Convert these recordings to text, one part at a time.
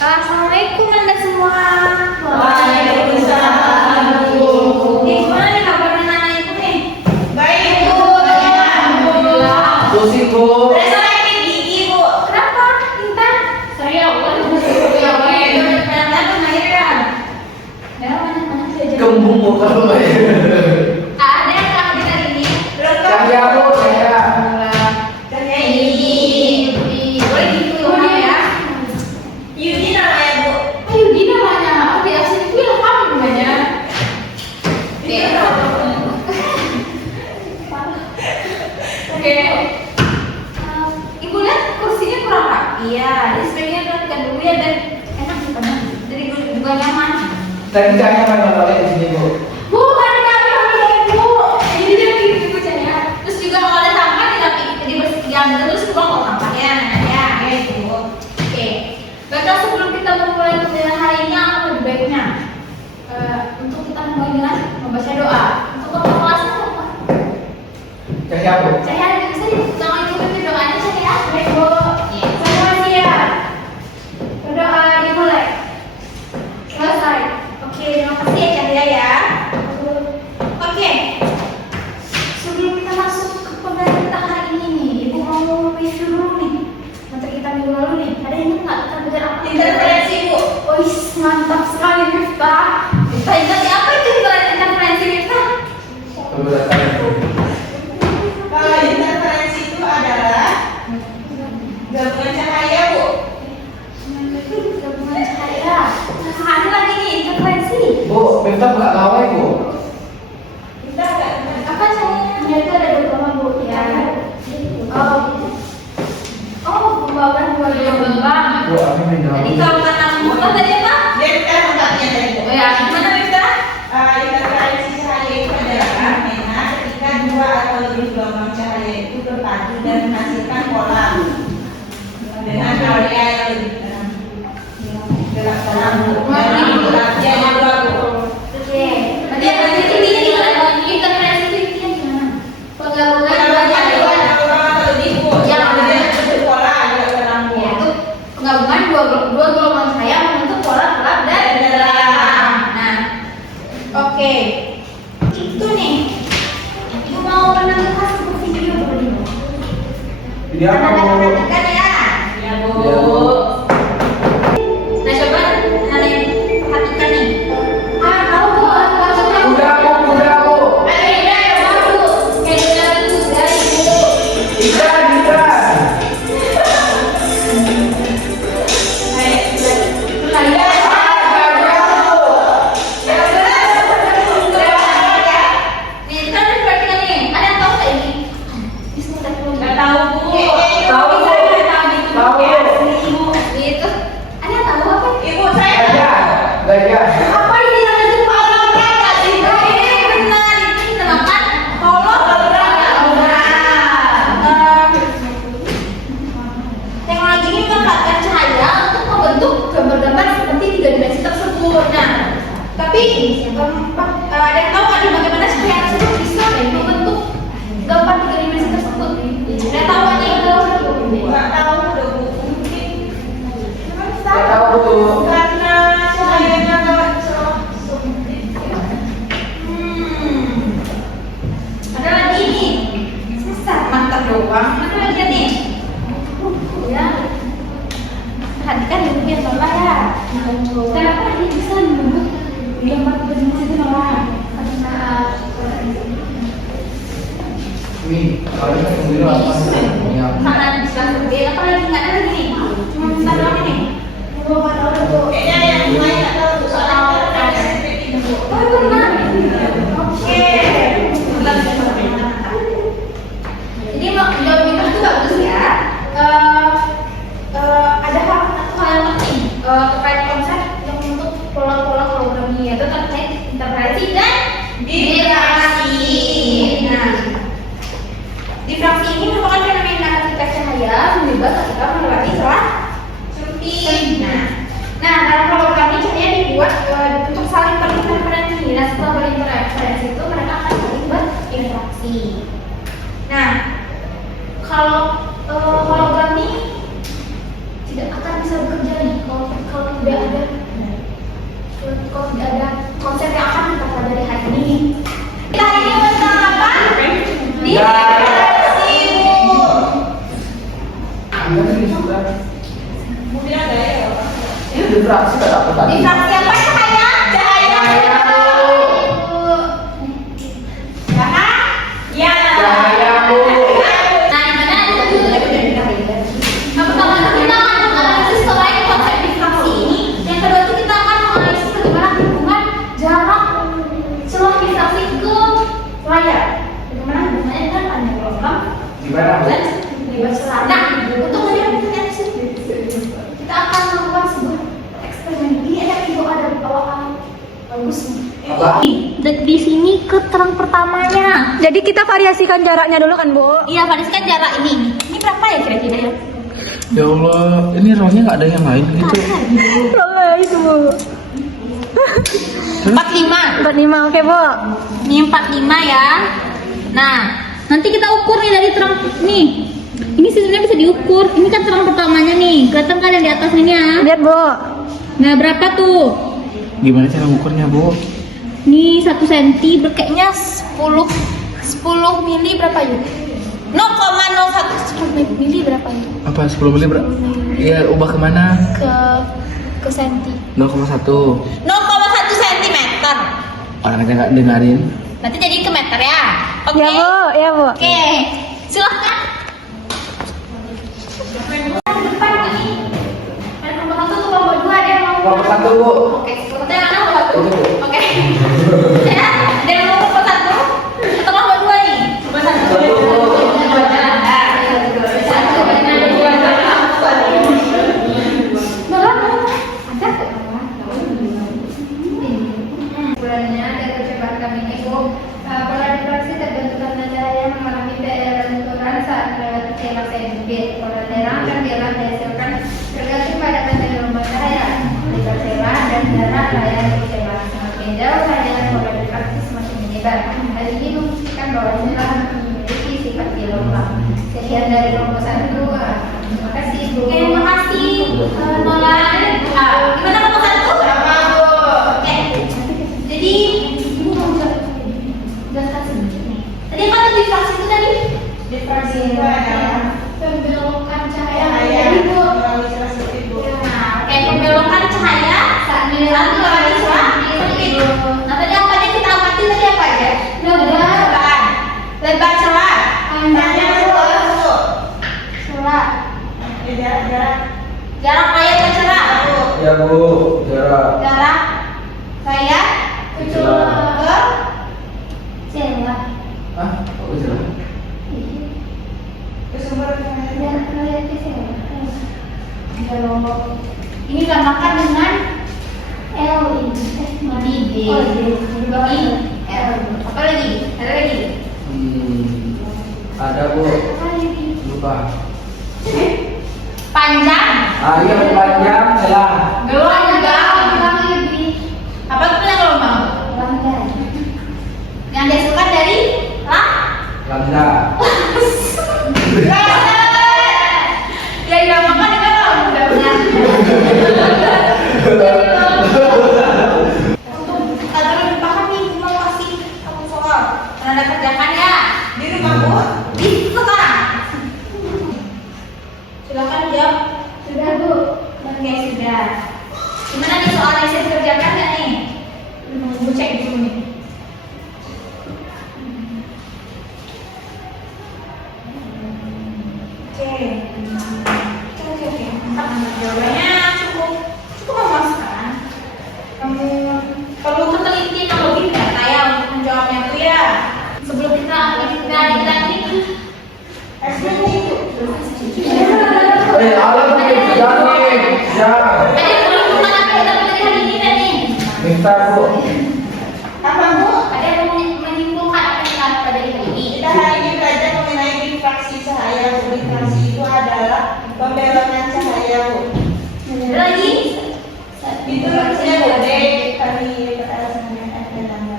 Assalamualaikum Anda semua. Waalaikumsalam, Bu. Gimana nih kabar anak-anak itu nih? Baik, Bu. Alhamdulillah. Pusing, Bu. Terasa sakit gigi, Bu. Kenapa? Intan? Saya Allah. Kembung Bu kalau Ada yang hadir hari ini? Saya Bu, saya. Saya ini. Boleh ditunjuk ya? Yudi namanya, Bu. Yudi namanya. Oke, asli itu yang apa namanya? Oke. Ibu lihat kursinya kurang rapi ya. Jadi sebaiknya dilakukan dulu ya dan enak sih karena jadi juga nyaman. Tadi saya kalau di sini Bu. Bukan kami Bu. Jadi dia ibu saya. Terus juga kalau ada sampah dibersihkan terus buang kok sampahnya. Ya, gitu. Oke. Baiklah sebelum kita memulai pembelajaran hari ini apa lebih baiknya untuk kita memulai dengan membaca doa. Untuk kelasnya apa? Saya Bu. Saya bisa jangan ikutin doanya saya ya. Baik Bu. Semua siap. Berdoa dimulai. Selesai. Oke, terima kasih ya Chandra ya. Oke. Sebelum kita masuk ke pembelajaran kita hari ini nih, Ibu mau review dulu nih. Materi kita minggu lalu nih. Ada yang ingat nggak kita belajar apa? Interferensi, Bu. Oh, mantap sekali Miftah. Kita ingat ya apa itu interferensi Miftah? Pembelajaran Bu. Kalau interferensi itu adalah gabungan cahaya, Bu. Gabungan cahaya. Nah, ada lagi nih interferensi. Bu, minta buka gawai Bu. Kita nggak Apa cahaya? Ternyata ada beberapa Bu ya. Oh, pembawakan dua gelombang. Bu, aku minta. Tadi kalau kata Mustafa tadi apa? dia kan tempatnya tadi, Bu. Oh ya, gimana Miftah? Interferensi cahaya itu adalah fenomena ketika dua atau lebih gelombang cahaya itu berpadu dan menghasilkan pola dengan area yang lebih terang. Gerak terang, Bu. Geraknya dua, Bu. Oke. Berarti yang intinya gimana? Interferensi itu intinya gimana? Penggabungan dua cahaya. Yaitu penggabungan dua gelombang cahaya membentuk pola gelap dan terang. Nah, oke. Itu nih. Ibu mau menambahkan sebuah video dulu. Video apa Bu? Perhatikan ya. Ya, Ya, Bu. Bu. Nah, coba kalian perhatikan nih. Tahu Bu, Udah Bu, udah Bu. Bisa, bisa. Nggak tahu, Bu. Tahu, Bu. Tahu. Ibu saya Gajah, gajah. Teknologi ini memanfaatkan cahaya untuk membentuk gambar-gambar seperti tiga dimensi tersebut. Nah, tapi ada yang tahu nggak nih bagaimana cahaya tersebut bisa membentuk gambar tiga dimensi tersebut? Ada yang tahu nggak nih? nggak tahu, Bu. Mungkin Nggak tahu Bu. karena cahayanya lewat celah. Ada lagi nih. Susah mata doang. Ada lagi nih. Ya. Perhatikan dulu ya Lola ya. Kenapa dia bisa membentuk gambar tiga dimensi itu Lola? Karena Wih, kalau kita sendiri apa sih? Ya. sangat bisa berbeda. Apa lagi nggak ada lagi nih? Cuma bentar doang nih. Kayaknya yang lain nggak tahu, Bu. Soalnya ada seperti itu, Bu. Oh benar. Oke. Jadi mau jawab itu bagus ya. Ada satu hal yang penting terkait konsep yang untuk pola-pola hologram ini yaitu terkait interferensi dan difraksi. Nah, difraksi ini merupakan fenomena ketika cahaya menyebar ketika melewati celah sempit. Nah, dalam hologram ini cahaya dibuat untuk saling berinterferensi. Nah, setelah berinterferensi itu mereka akan saling berinteraksi. Nah, kalau hologram ini tidak akan bisa bekerja lagi kalau fraksi tak dapat tadi. Difraksi apa cahaya? Cahaya, Bu. Ya. Cahaya, Bu. Nah, di mana itu? Nah, pertama itu kita akan menganalisis selain konsep difraksi ini. Yang kedua itu kita akan menganalisis bagaimana hubungan jarak celah difraksi ke layar. Bagaimana hubungannya dengan panjang gelombang Gimana, Bu? dan lebar celah. Nah, untuk melihat kita akan melakukan sebuah eksperimen. Ini ada video ada awal-awal bagus nih. Apa? Di sini ke terang pertamanya. Jadi kita variasikan jaraknya dulu kan, Bu? Iya, variasikan jarak ini. Ini berapa ya kira-kira ya? Ya Allah, ini rohnya nggak ada yang lain gitu. Boleh itu, Bu. 45. 45, oke, Bu. Ini 45 ya. Nah, nanti kita ukur nih dari terang nih. Ini sebenarnya bisa diukur. Ini kan terang pertamanya nih. Kelihatan kalian di atas ini ya. Lihat, Bu. Nah, berapa tuh? Gimana cara ngukurnya, Bu? Nih 1 cm kayaknya 10 mili berapa yuk? 0,01 mili berapa yuk? Apa 10 mili berapa? Iya, ubah kemana? Ke senti. 0,1. 0,1 cm. Orangnya nggak dengerin. Nanti jadi ke meter ya. Oke. Ya, Bu. Ya, Bu. Oke. Silahkan. Depan ini. Ada kelompok 1 kelompok 2 ada yang mau. Kelompok 1, Bu. Oke, kelompok yang mana kelompok 1? Itu, Bu. Oke. Ya, ada yang mau kelompok 1 atau kelompok 2 nih? Kelompok 1. Bulannya dan percobaan kami ini, Bu, pola difraksi terbentuk karena cahaya yang mengalami benturan saat melewati celah sempit. Pola terang dan jarak dihasilkan tergantung pada panjang gelombang cahaya, lebar celah dan jarak layar dari celah. Semakin jauh layar, pola difraksi semakin menyebar. Hal ini membuktikan bahwa celah memiliki sifat gelombang. Sekian dari kelompok 1. Terima kasih, Bu. Oke, terima kasih. Nolan. Gimana kelompok 1? Sama, Bu. Oke. Jadi, ibu mau jelaskan sedikit nih. Tadi apa tuh difraksi itu tadi? Difraksi itu adalah Pembelokan cahaya. cahaya Jadi, Bu. melalui celah sempit, Bu. Nah, oke, pembelokan cahaya saat melalui celah sempit. Nah, tadi apa aja kita amati tadi apa aja? Lebar celah. Tanya, Bu. Celah. Jarak. Jarak layar ke celah. Ya, Bu. Jarak. Jarak layar ke Celah. celah. Hah? Kok jarak? Jarak layar ke celah. Ini dinamakan dengan L ini. Ini D. Ini L. Apa lagi? Ada lagi? Ada, Bu. Apa lagi? Lupa. Panjang. Iya, panjang celah. Gelombang lebih. Apa itu yang gelombang? Gelombang. Yang dihasilkan dari Lambda. Ya dinamakan dengan lambda. Untuk agar lebih paham nih, mau kasih kamu soal. Anda kerjakan ya Di rumah, Bu. di sekarang. Silakan jawab. Sudah, Bu. Oke, sudah. Gimana nih soal yang saya kerjakan nggak nih? Bu cek dulu nih. Oke. Mantap. Jawabannya cukup memuaskan. Kamu perlu ketelitian yang lebih data ya untuk menjawabnya tuh ya. Sebelum kita lagi. Allah pakai jalan nih. Jalan. Ada perhitungan apa yang dapat dari hari ini tadi? Minta, Bu. Apa, Bu? Ada yang menyimpulkan apa yang kita dapat dari hari ini? Kita hari ini belajar mengenai difraksi cahaya. Difraksi itu adalah pembelokan cahaya, Bu. Ada lagi? Itu rumusnya boleh kami berdasarkan ada nama.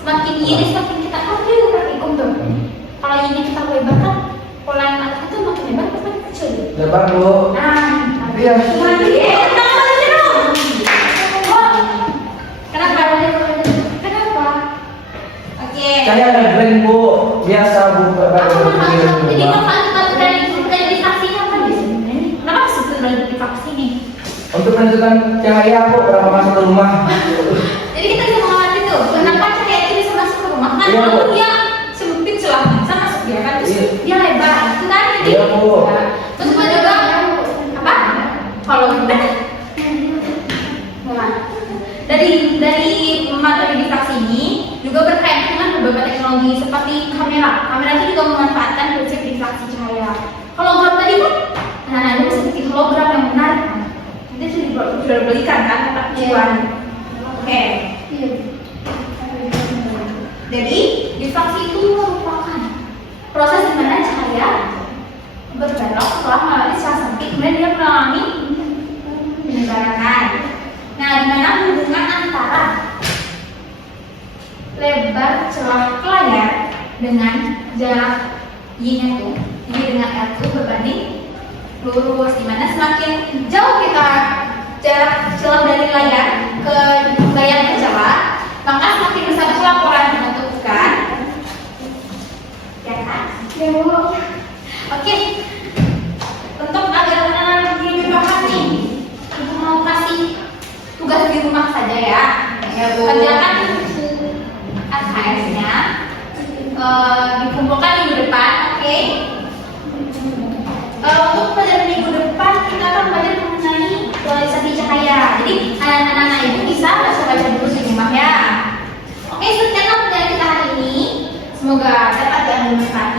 Semakin iris semakin kita praktikum tuh. Kalau ini kita lebarkan, pola yang atas itu makin lebar, makin kecil. Lebar, Bu. Nah, Iya. Kenapa? Kenapa? Oke. Saya ngeblend, Bu. Biasa, Bu. Aku mau tahu Di jadi rumah. manfaat dari difraksi apa di sini? Kenapa disebut dari difraksi nih? Oh, untuk menentukan cahaya kok berapa masuk ke rumah. Jadi kita bisa mengamati tuh, kenapa cahaya itu bisa masuk ke rumah? Kan Iya, Bu. kalau dia sempit celah bisa masuk dia kan, terus Iya. dia lebar, itu kan jadi. Iya, Bu. Terus juga apa? Kalau kita dari materi diffraksi ini juga berkaitan dengan beberapa teknologi seperti kamera. Kamera itu juga memanfaatkan prinsip diffraksi cahaya. Hologram tadi kan, nah itu seperti hologram yang menarik kan. Itu sudah belikan kan kata tujuan. Oke. Jadi diffraksi itu merupakan proses di mana cahaya berbelok setelah melewati celah sempit, kemudian dia mengalami penyebaran. Nah, di mana hubungan antara lebar celah layar dengan jarak y-nya tuh, y dengan r itu berbanding lurus. Di mana semakin jauh kita jarak celah dari layar ke bayang ke celah, maka semakin besar celah pola yang dibentukkan. Ya kan? Ya, Bu. Oke. Untuk agar anak-anak lebih paham nih, Ibu mau kasih tugas di rumah saja ya. Kerjakan SKS-nya, dikumpulkan minggu depan, oke? Untuk pelajaran minggu depan kita akan belajar mengenai polarisasi cahaya. Jadi anak-anak ibu bisa baca dulu di rumah ya. Oke, sekian pelajaran kita hari ini. Semoga dapat diambil manfaat.